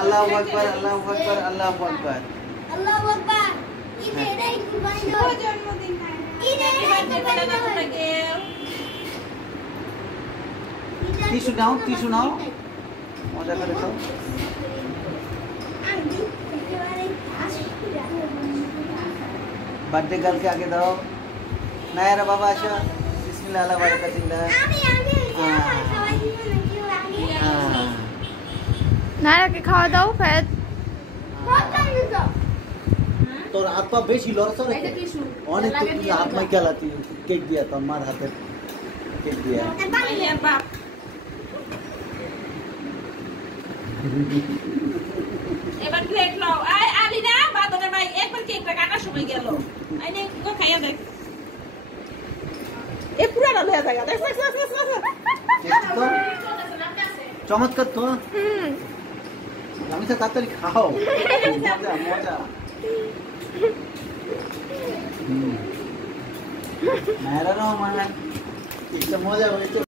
আল্লাহু আকবার, আল্লাহু আকবার, আল্লাহু আকবার। আল্লাহু আকবার। ঈদের কুরবানি দাও। জন্মদিন ঈদের কুরবানি দাও লাগে। টিস্যু নাও, টিস্যু নাও। মজা করে খাও। বার্থডে গার্লকে আগে দাও। নায়ারা বাবা আসো। বিসমিল্লাহ আল্লাহ বারাকাতুল্লাহ। নায়ারাকে খাওয়া দাও ফেদ। তোর হাত পা বেশি লড়ছড় অনেক তো তুই হাত মাই খেলাতি কেক দিয়া তোর মার হাতে কেক দিয়া এবার প্লেট নাও আই আলি না বাদরে ভাই একবার কেকটা কাটার সময় গেল আইনে কো খাইয়া দেখ এ পুরাটা লয়া জায়গা দেখ চমৎকার তো আমি তো তাড়াতাড়ি খাও মজা মজা মেরা না মানে একটা মজা হয়েছে